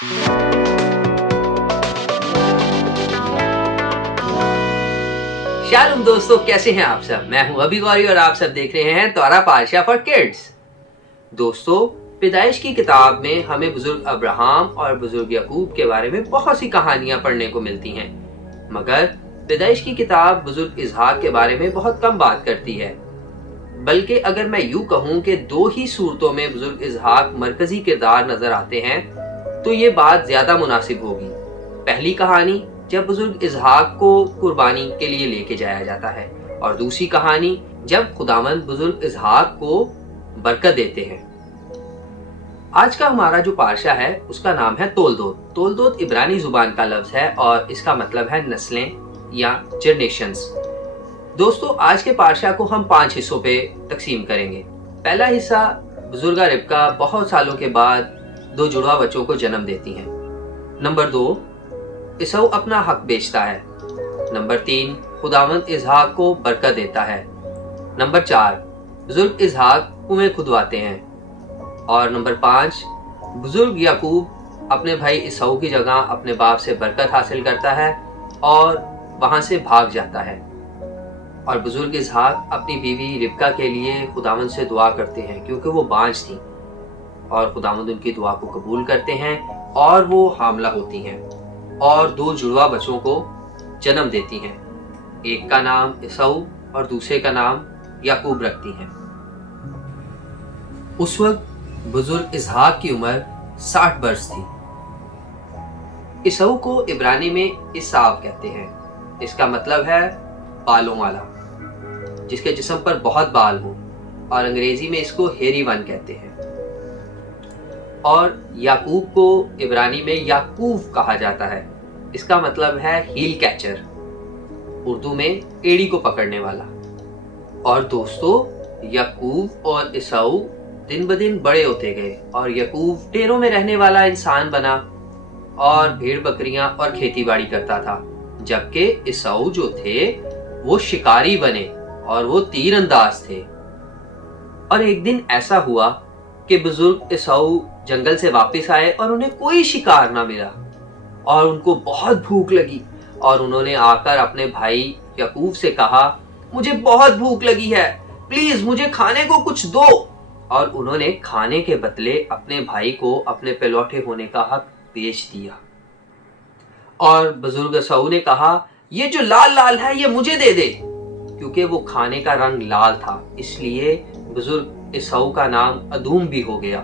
शालूम दोस्तों, कैसे हैं आप सब। मैं हूं अभी गौरी और आप सब देख रहे हैं तोरा पारशा फॉर किड्स। दोस्तों, पैदाइश की किताब में हमें बुजुर्ग अब्राहम और बुजुर्ग याकूब के बारे में बहुत सी कहानियां पढ़ने को मिलती हैं, मगर पैदाइश की किताब बुजुर्ग इसहाक के बारे में बहुत कम बात करती है। बल्कि अगर मैं यूं कहूं कि 2 ही सूरतों में बुजुर्ग इसहाक मरकजी किरदार नजर आते हैं तो ये बात ज्यादा मुनासिब होगी। पहली कहानी जब बुजुर्ग इसहाक को कुर्बानी के लिए लेके जाया जाता है, और दूसरी कहानी जब खुदावंद बुजुर्ग इसहाक को बरकत देते हैं। आज का हमारा जो पारशा है उसका नाम है तोलदोत। तोलदोत इब्रानी जुबान का लफ्ज है और इसका मतलब है नस्लें या जनरेशंस। दोस्तों, आज के पारशा को हम 5 हिस्सों पे तकसीम करेंगे। पहला हिस्सा, बुजुर्गा रिबका बहुत सालों के बाद 2 जुड़वा बच्चों को जन्म देती हैं। नंबर 2, इसऊ अपना हक बेचता है। नंबर 3, खुदावंद इसहाक को बरकत देता है। नंबर 4, बुजुर्ग इसहाक कुएं खुदवाते हैं। और नंबर 5, बुजुर्ग याकूब अपने भाई इसऊ की जगह अपने बाप से बरकत हासिल करता है और वहां से भाग जाता है। और बुजुर्ग इसहाक अपनी बीवी रिबका के लिए खुदावंद से दुआ करते हैं, क्योंकि वो बांझ थी, और खुदावंद उनकी दुआ को कबूल करते हैं और वो हामला होती हैं और 2 जुड़वा बच्चों को जन्म देती हैं। एक का नाम इसऊ और दूसरे का नाम याकूब रखती हैं। उस वक्त बुजुर्ग इसहाक की उम्र 60 वर्ष थी। इसऊ को इब्रानी में इसाव कहते हैं। इसका मतलब है बालों वाला, जिसके जिस्म पर बहुत बाल हो, और अंग्रेजी में इसको हेरी वन कहते हैं। और याकूब को इब्रानी में याकूब कहा जाता है। इसका मतलब है हील कैचर, उर्दू में एड़ी को पकड़ने वाला। और दोस्तों, याकूब और इसऊ दिन ब दिन बड़े होते गए और याकूब डेरों में रहने वाला इंसान बना और भेड़ बकरियां और खेती बाड़ी करता था, जबकि इसऊ जो थे वो शिकारी बने और वो तीर अंदाज थे। और एक दिन ऐसा हुआ कि बुजुर्ग इसऊ जंगल से वापस आए और उन्हें कोई शिकार ना मिला, और उनको बहुत भूख लगी। और उन्होंने आकर अपने भाई याकूब से कहा, मुझे बहुत भूख लगी है, प्लीज मुझे खाने को कुछ दो। और उन्होंने खाने के बदले अपने भाई को अपने पलौठे होने का हक बेच दिया। और बुजुर्ग इसऊ ने कहा, ये जो लाल लाल है ये मुझे दे दे, क्योंकि वो खाने का रंग लाल था। इसलिए बुजुर्ग इसऊ का नाम अदूम भी हो गया।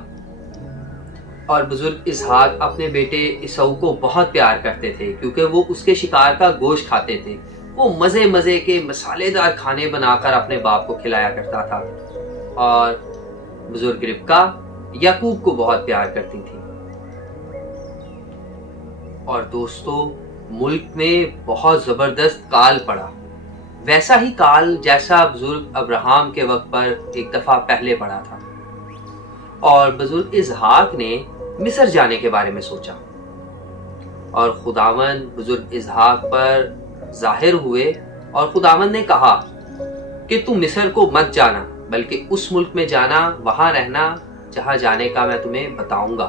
और बुजुर्ग इसहाक अपने बेटे इसऊ को बहुत प्यार करते थे, क्योंकि वो उसके शिकार का गोश्त खाते थे। वो मजे मजे के मसालेदार खाने बनाकर अपने बाप को खिलाया करता था। और बुजुर्ग रिबका याकूब को बहुत प्यार करती थी। और दोस्तों, मुल्क में बहुत जबरदस्त काल पड़ा, वैसा ही काल जैसा बुजुर्ग अब्राहम के वक्त पर एक दफा पहले पड़ा था। और बुजुर्ग इसहाक ने मिस्र जाने के बारे में सोचा, और खुदावंद बुजुर्ग इसहाक पर जाहिर हुए और खुदावंद ने कहा कि तू मिस्र को मत जाना, बल्कि उस मुल्क में जाना, वहां रहना जहां जाने का मैं तुम्हें बताऊंगा।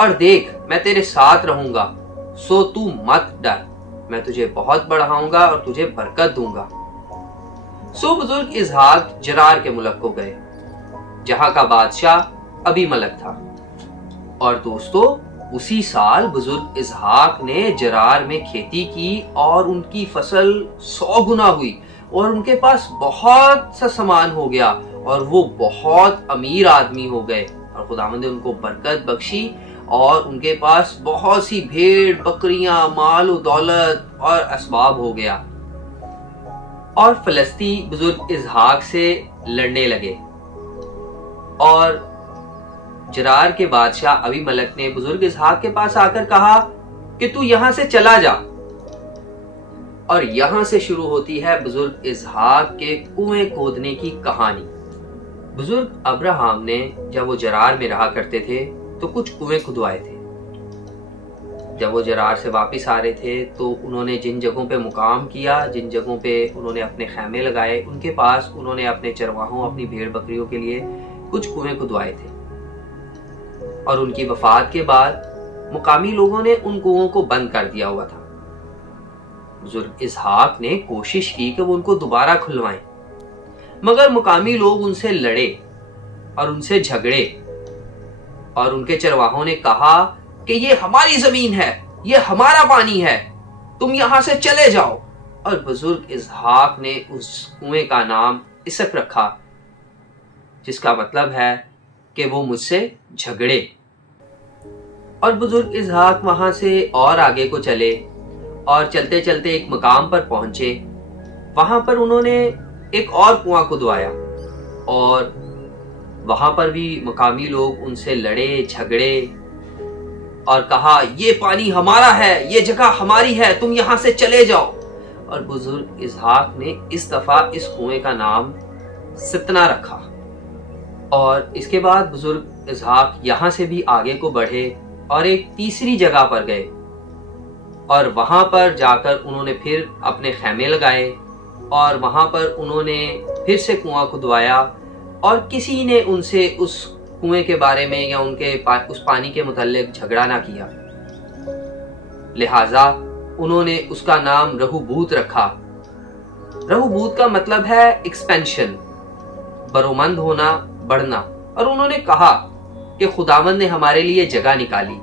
और देख, मैं तेरे साथ रहूंगा, सो तू मत डर, मैं तुझे बहुत बढ़ाऊंगा और तुझे बरकत दूंगा। सो बुजुर्ग इसहाक जरार के मुल्क को गए, जहां का बादशाह अबीमलक था। और दोस्तों, उसी साल बुजुर्ग इसहाक ने जरार में खेती की और उनकी फसल 100 गुना हुई, और उनके पास बहुत सा सामान हो गया और वो बहुत अमीर आदमी हो गए। और खुदावंद ने उनको बरकत बख्शी और उनके पास बहुत सी भेड़ बकरियां, माल और दौलत और असबाब हो गया। और फलस्ती बुजुर्ग इसहाक से लड़ने लगे, और जरार के बादशाह अबीमलक ने बुजुर्ग इसहाक के पास आकर कहा कि तू यहां से चला जा। और यहां से शुरू होती है बुजुर्ग इसहाक के कुएं खोदने की कहानी। बुजुर्ग अब्राहम ने जब वो जरार में रहा करते थे तो कुछ कुएं खुदवाए थे। जब वो जरार से वापस आ रहे थे तो उन्होंने जिन जगहों पे मुकाम किया, जिन जगहों पे उन्होंने अपने खैमे लगाए, उनके पास उन्होंने अपने चरवाहों, अपनी भेड़ बकरियों के लिए कुछ कुएं खुदवाए थे। और उनकी वफात के बाद मुकामी लोगों ने उन कुओं को बंद कर दिया हुआ था। बुजुर्ग इसहाक ने कोशिश की कि वो उनको दोबारा खुलवाएं, मगर मुकामी लोग उनसे लड़े और उनसे झगड़े और उनके चरवाहों ने कहा कि ये हमारी जमीन है, ये हमारा पानी है, तुम यहां से चले जाओ। और बुजुर्ग इसहाक ने उस कुएं का नाम इसक रखा, जिसका मतलब है कि वो मुझसे झगड़े। और बुजुर्ग इसहाक वहां से और आगे को चले और चलते चलते एक मकाम पर पहुंचे। वहां पर उन्होंने एक और कुआं खुदवाया और वहां पर भी मुकामी लोग उनसे लड़े झगड़े और कहा ये पानी हमारा है, ये जगह हमारी है, तुम यहां से चले जाओ। और बुजुर्ग इसहाक ने इस दफा इस कुएं का नाम सितना रखा। और इसके बाद बुजुर्ग इसहाक यहां से भी आगे को बढ़े और एक तीसरी जगह पर गए और वहां पर जाकर उन्होंने फिर अपने खैमे लगाए और वहां पर उन्होंने फिर से कुआं खुदवाया और किसी ने उनसे उस कुएं के बारे में या उनके उस पानी के मुताल्लिक झगड़ा ना किया। लिहाजा उन्होंने उसका नाम रहूबूत रखा। रहूबूत का मतलब है एक्सपेंशन, बरोमंद होना, बढ़ना। और उन्होंने कहा कि खुदावंद ने हमारे लिए जगह निकाली,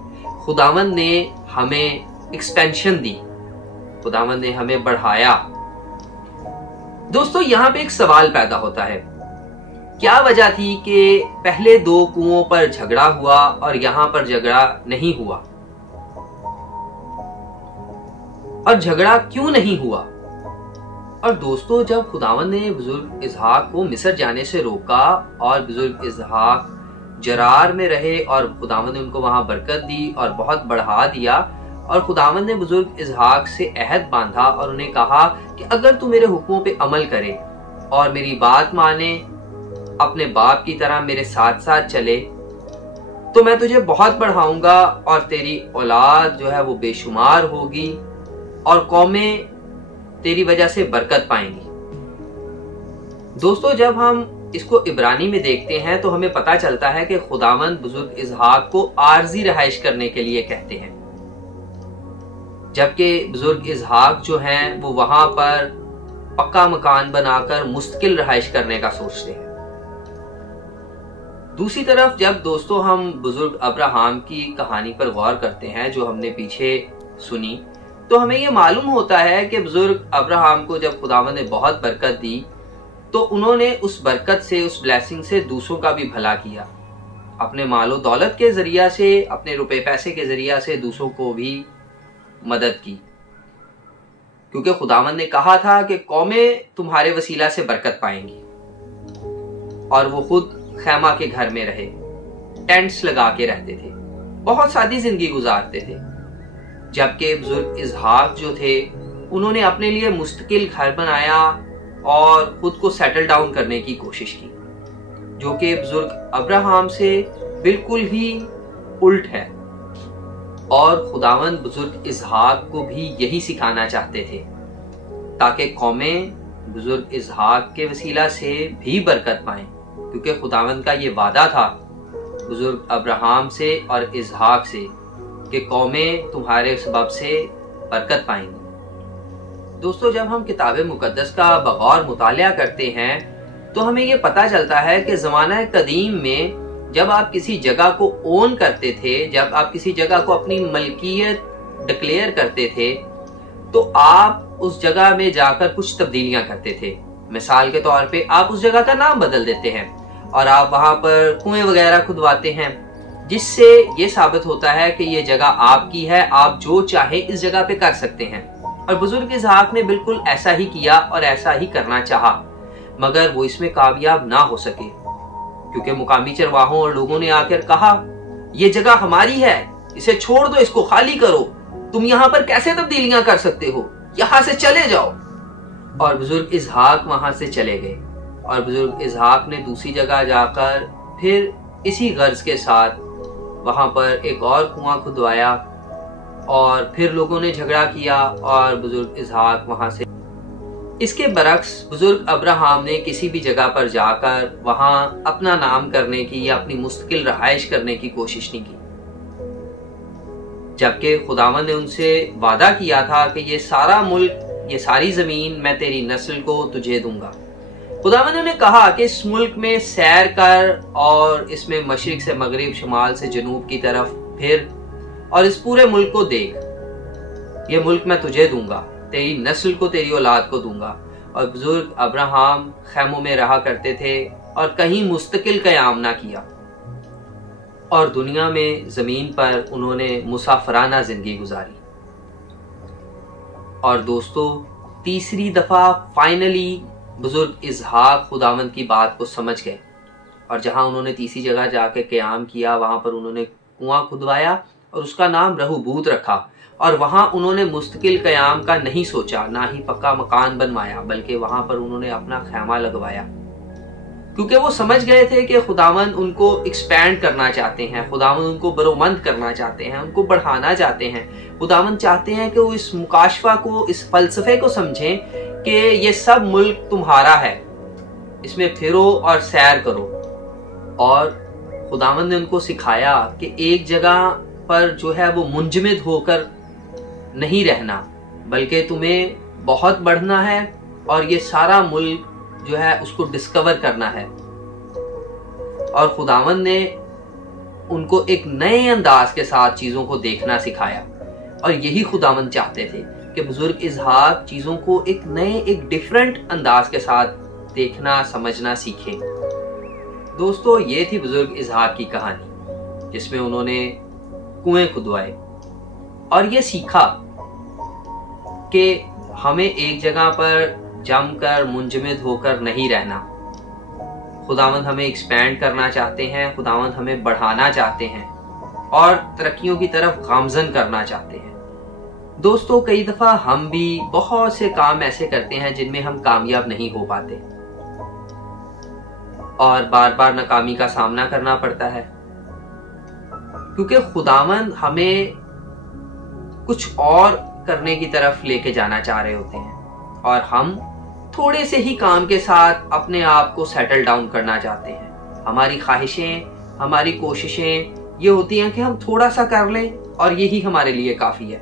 खुदावंद ने हमें एक्सपेंशन दी, खुदावंद ने हमें बढ़ाया। दोस्तों, यहां पे एक सवाल पैदा होता है, क्या वजह थी कि पहले दो कुओं पर झगड़ा हुआ और यहां पर झगड़ा नहीं हुआ? और झगड़ा क्यों नहीं हुआ? और दोस्तों, जब खुदावंद ने बुजुर्ग इसहाक को मिस्र जाने से रोका और बुजुर्ग इसहाक जरार में रहे और खुदावंद ने उनको वहां बरकत दी और बहुत बढ़ा दिया, और खुदावंद ने बुजुर्ग इसहाक से अहद बांधा और उन्हें कहा कि अगर तू मेरे हुक्मों पे अमल करे और मेरी बात माने, अपने बाप की तरह मेरे साथ साथ चले, तो मैं तुझे बहुत बढ़ाऊंगा और तेरी औलाद जो है वो बेशुमार होगी और कौमें तेरी वजह से बरकत पाएंगी। दोस्तों, जब हम इसको इब्रानी में देखते हैं तो हमें पता चलता है कि खुदावंद बुजुर्ग इसहाक को आरजी रहाइश करने के लिए कहते हैं, जबकि बुजुर्ग इसहाक जो हैं वो वहां पर पक्का मकान बनाकर मुस्तकिल रहाइश करने का सोचते हैं। दूसरी तरफ जब दोस्तों हम बुजुर्ग अब्राहम की कहानी पर गौर करते हैं जो हमने पीछे सुनी, तो हमें यह मालूम होता है कि बुजुर्ग अब्राहम को जब खुदावंद ने बहुत बरकत दी तो उन्होंने उस बरकत से, उस ब्लेसिंग से दूसरों का भी भला किया। अपने मालो दौलत के जरिया से, अपने रुपए पैसे के जरिया से दूसरों को भी मदद की, क्योंकि खुदावंद ने कहा था कि कौमें तुम्हारे वसीला से बरकत पाएंगी। और वो खुद खैमा के घर में रहे, टेंट्स लगा के रहते थे, बहुत सादी जिंदगी गुजारते थे। जबकि बुजुर्ग इसहाक जो थे उन्होंने अपने लिए मुस्तकिल घर बनाया और खुद को सेटल डाउन करने की कोशिश की, जो कि बुजुर्ग अब्राहम से बिल्कुल ही उल्ट है। और खुदावंद बुजुर्ग इसहाक को भी यही सिखाना चाहते थे ताकि कौमें बुजुर्ग इसहाक के वसीला से भी बरकत पाएं, क्योंकि खुदावंद का ये वादा था बुजुर्ग अब्राहम से और इसहाक से कि कौमें तुम्हारे सबब से बरकत पाएंगी। दोस्तों, जब हम किताब मुकद्दस का बगौर मुतालिया करते हैं तो हमें ये पता चलता है कि ज़माना कदीम में जब आप किसी जगह को ओन करते थे, जब आप किसी जगह को अपनी मलकियत डिक्लेयर करते थे, तो आप उस जगह में जाकर कुछ तब्दीलियां करते थे। मिसाल के तौर पे आप उस जगह का नाम बदल देते हैं और आप वहां पर कुएं वगैरह खुदवाते हैं, जिससे ये साबित होता है कि ये जगह आपकी है, आप जो चाहे इस जगह पे कर सकते हैं। और बुजुर्ग इसहाक ने बिल्कुल ऐसा ही किया और ऐसा ही करना चाहा, मगर वो इसमें कामयाब ना हो सके, क्योंकि मुकामी चरवाहों और लोगों ने आकर कहा ये जगह हमारी है, इसे छोड़ दो, इसको खाली करो, तुम यहाँ पर कैसे तब्दीलियां कर सकते हो, यहाँ से चले जाओ। और बुजुर्ग इसहाक वहां से चले गए और बुजुर्ग इसहाक ने दूसरी जगह जाकर फिर इसी गर्ज के साथ वहां पर एक और कुआं खुदवाया और फिर लोगों ने झगड़ा किया और बुजुर्ग इसहाक वहां से। इसके बरक्स बुजुर्ग अब्राहम ने किसी भी जगह पर जाकर वहां अपना नाम करने की या अपनी मुस्तकिल रहाइश करने की कोशिश नहीं की। जबकि खुदावन ने उनसे वादा किया था कि ये सारा मुल्क, ये सारी जमीन मैं तेरी नस्ल को तुझे दूंगा। खुदावन ने उन्हें कहा कि इस मुल्क में सैर कर और इसमें मशरिक से मगरिब, शुमाल से जनूब की तरफ फिर और इस पूरे मुल्क को देख। ये मुल्क मैं तुझे दूंगा, तेरी नस्ल को, तेरी औलाद को दूंगा। और बुजुर्ग अब्राहम खैमों में रहा करते थे और कहीं मुस्तकिल क़याम ना किया, और दुनिया में जमीन पर उन्होंने मुसाफराना जिंदगी गुजारी। और दोस्तों, तीसरी दफा फाइनली बुजुर्ग इसहाक खुदावंद की बात को समझ गए, और जहां उन्होंने तीसरी जगह जाके क़याम किया, वहां पर उन्होंने कुआं खुदवाया और उसका नाम रहूबूत रखा। और वहां उन्होंने मुस्तकिल क़याम का नहीं सोचा, ना ही पक्का मकान बनवाया, बल्कि वहां पर उन्होंने अपना खैमा लगवाया, क्योंकि वो समझ गए थे कि खुदावंद उनको एक्सपैंड करना चाहते हैं, खुदावंद उनको बरोमंद करना चाहते हैं, उनको बढ़ाना चाहते हैं। खुदावंद चाहते हैं कि वो इस मुकाशफा को, इस फलसफे को समझें कि ये सब मुल्क तुम्हारा है, इसमें फिरो और सैर करो। और खुदावंद ने उनको सिखाया कि एक जगह पर जो है वो मुंजमद होकर नहीं रहना, बल्कि तुम्हें बहुत बढ़ना है और ये सारा मुल्क जो है उसको डिस्कवर करना है। और खुदावंद ने उनको एक नए अंदाज के साथ चीजों को देखना सिखाया, और यही खुदावंद चाहते थे कि बुजुर्ग इसहाक चीजों को एक नए, एक डिफरेंट अंदाज के साथ देखना, समझना सीखे। दोस्तों, ये थी बुजुर्ग इसहाक की कहानी, जिसमें उन्होंने कुएं खुदवाए और ये सीखा कि हमें एक जगह पर जमकर मुंजमद होकर नहीं रहना। खुदावंद हमें एक्सपैंड करना चाहते हैं, खुदावंद हमें बढ़ाना चाहते हैं और तरक्कियों की तरफ गामजन करना चाहते हैं। दोस्तों, कई दफा हम भी बहुत से काम ऐसे करते हैं जिनमें हम कामयाब नहीं हो पाते और बार बार नाकामी का सामना करना पड़ता है, क्योंकि खुदावंद हमें कुछ और करने की तरफ लेके जाना चाह रहे होते हैं और हम थोड़े से ही काम के साथ अपने आप को सेटल डाउन करना चाहते हैं। हमारी ख्वाहिशें, हमारी कोशिशें ये होती हैं कि हम थोड़ा सा कर लें और यही हमारे लिए काफ़ी है।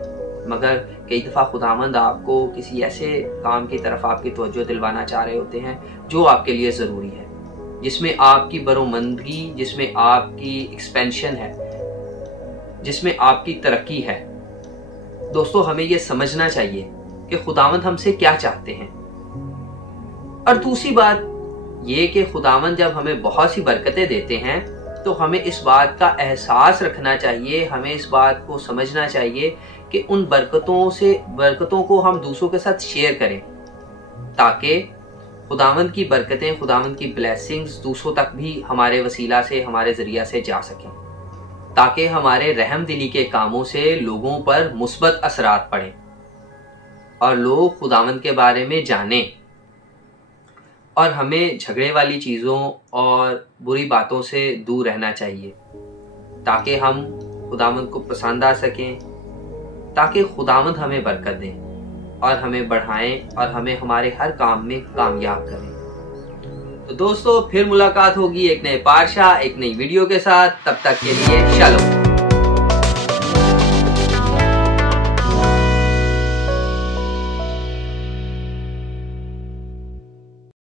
मगर कई दफ़ा खुदावंद आपको किसी ऐसे काम की तरफ आपकी तवज्जो दिलवाना चाह रहे होते हैं जो आपके लिए ज़रूरी है, जिसमें आपकी बरोमंदगी, जिसमें आपकी एक्सपेंशन है, जिसमें आपकी तरक्की है। दोस्तों, हमें यह समझना चाहिए कि खुदावंद हमसे क्या चाहते हैं। और दूसरी बात ये कि खुदावंद जब हमें बहुत सी बरकतें देते हैं तो हमें इस बात का एहसास रखना चाहिए, हमें इस बात को समझना चाहिए कि उन बरकतों को हम दूसरों के साथ शेयर करें, ताकि खुदावंद की बरकतें, खुदावंद की ब्लेसिंग्स दूसरों तक भी हमारे वसीला से, हमारे जरिया से जा सकें, ताकि हमारे रहम दिली के कामों से लोगों पर मुस्बत असरात पड़े और लोग खुदावंद के बारे में जानें। और हमें झगड़े वाली चीज़ों और बुरी बातों से दूर रहना चाहिए, ताकि हम खुदावंद को पसंद आ सकें, ताकि खुदावंद हमें बरकत दें और हमें बढ़ाएं और हमें हमारे हर काम में कामयाब करें। तो दोस्तों, फिर मुलाकात होगी एक नए पारशा, एक नई वीडियो के साथ। तब तक के लिए शालोम।